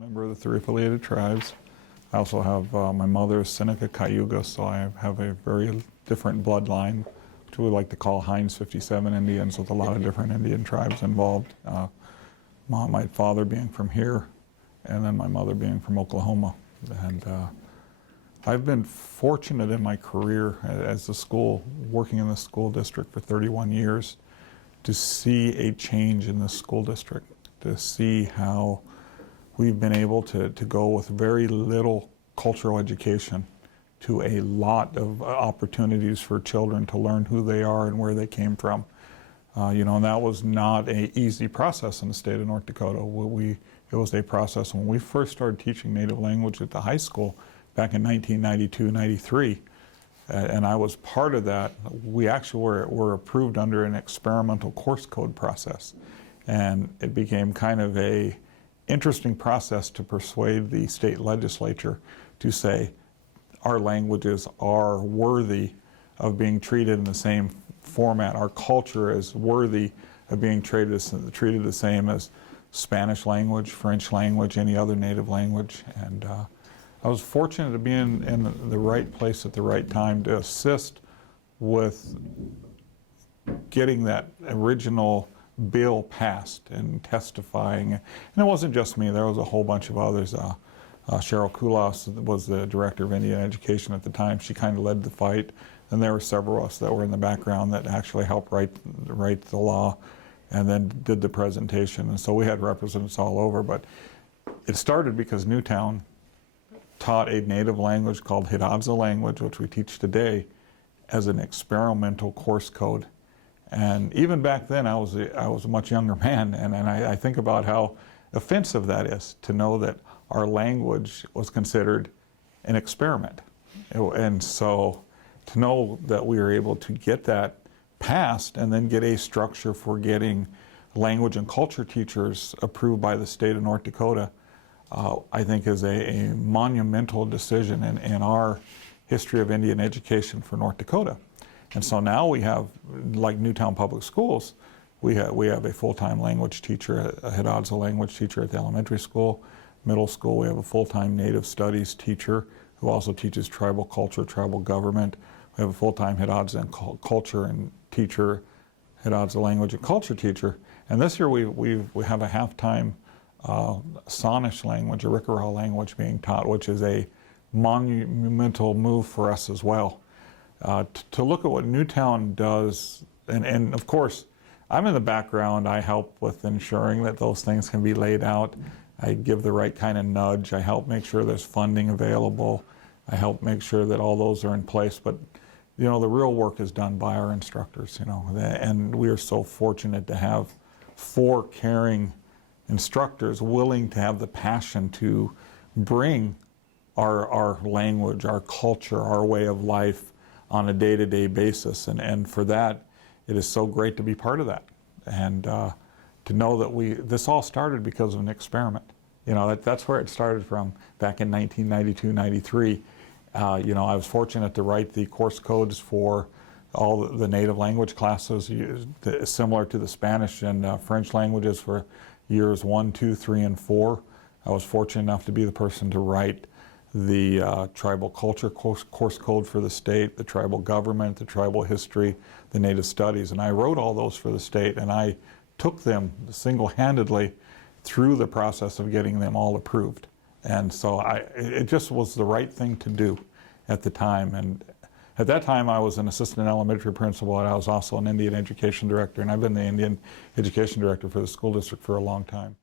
Member of the three affiliated tribes. I also have my mother is Seneca Cayuga, so I have a very different bloodline, which we like to call Hines 57 Indians, with a lot of different Indian tribes involved. My father being from here, and then my mother being from Oklahoma. And I've been fortunate in my career as a school, working in the school district for 31 years, to see a change in the school district, to see how we've been able to go with very little cultural education to a lot of opportunities for children to learn who they are and where they came from. And that was not an easy process in the state of North Dakota. It was a process when we first started teaching native language at the high school back in 1992-93, and I was part of that. We actually were approved under an experimental course code process, and it became kind of a interesting process to persuade the state legislature to say our languages are worthy of being treated in the same format. Our culture is worthy of being treated the same as Spanish language, French language, any other native language. And I was fortunate to be in the right place at the right time to assist with getting that original bill passed and testifying. And it wasn't just me, there was a whole bunch of others. Cheryl Kulas was the director of Indian Education at the time. She kind of led the fight, and there were several of us that were in the background that actually helped write the law and then did the presentation. And so we had representatives all over, but it started because Newtown taught a native language called Hidatsa language, which we teach today, as an experimental course code. And even back then, I was a much younger man, and I think about how offensive that is, to know that our language was considered an experiment. And so to know that we were able to get that passed and then get a structure for getting language and culture teachers approved by the state of North Dakota, I think is a monumental decision in our history of Indian education for North Dakota. And so now we have, like Newtown Public Schools, we have a full-time language teacher, a Hidatsa language teacher at the elementary school. Middle school, we have a full-time Native Studies teacher who also teaches tribal culture, tribal government. We have a full-time Hidatsa and culture and teacher, Hidatsa language and culture teacher. And this year we have a half-time Sonish language, a Arikara language being taught, which is a monumental move for us as well. To look at what Newtown does, and of course, I'm in the background. I help with ensuring that those things can be laid out. I give the right kind of nudge. I help make sure there's funding available. I help make sure that all those are in place. But, the real work is done by our instructors, and we are so fortunate to have 4 caring instructors willing to have the passion to bring our language, our culture, our way of life on a day-to-day basis, and for that, it is so great to be part of that, and to know that this all started because of an experiment. That's where it started from back in 1992-93. I was fortunate to write the course codes for all the native language classes, similar to the Spanish and French languages for years 1, 2, 3, and 4. I was fortunate enough to be the person to write the tribal culture course code for the state, the tribal government, the tribal history, the native studies, and I wrote all those for the state, and I took them single-handedly through the process of getting them all approved. And so it just was the right thing to do at the time. And at that time, I was an assistant elementary principal, and I was also an Indian education director, and I've been the Indian education director for the school district for a long time.